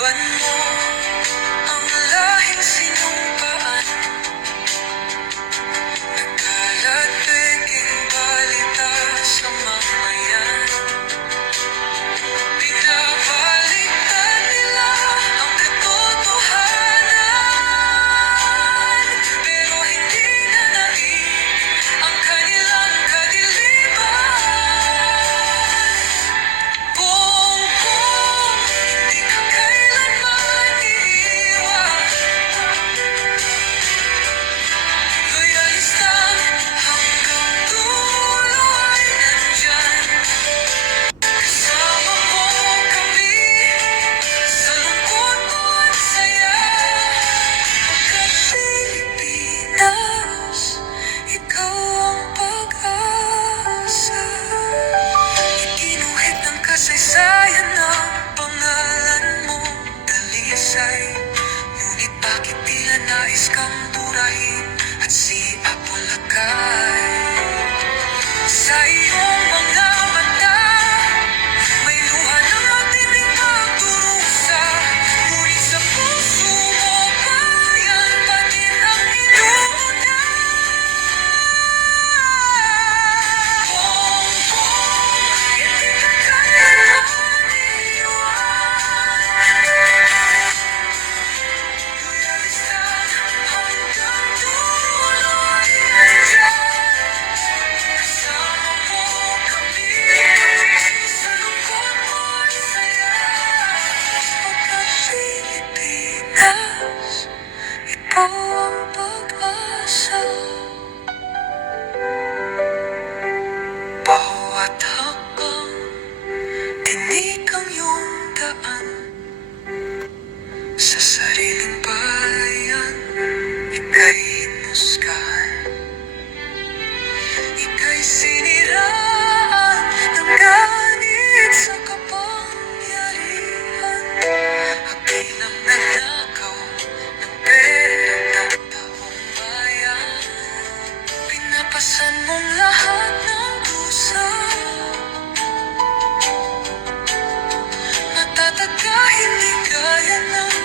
Laban mo ang lahing sinumpaan, nagkalat peking balita sa mamayan. Pinabaliktad nila ang katotohanan, pero hindi na naig ang kanilang kadiliman. Bongbong, hindi ka kailanman iiwan. Loyalista hanggang dulo ay nandyan. Kasama mo kami sa lungkot mo at saya. Pagkat Pilipinas, ikaw ang pag-asa. Iginuhit ng kasaysayan ng pangalan mo, dalisay. Ngunit bakit tila nais kang burahin at siapulakay? Sa iyong mga mata, may luha ng matinding pagdurusa. Ngunit sa puso mo, bayan pa din ang inuuna. Bongbong, hindi ka kailanman iiwan. Loyalista hanggang dulo ay nandyan. Kasama mo kami sa lungkot mo at saya. Pagkat Pilipinas, ikaw ang pag-asa. Bawat hakbang, tinig ang iyong daan. Sa sariling bayan, ika'y hinusgahan. Ika'y siniraan ng galit sa kapangyarihan. Hakilang nagnakaw ng pera ng taong bayan. Pinapasan mong lahat ng dusa. Matatag ka, hindi kaya ng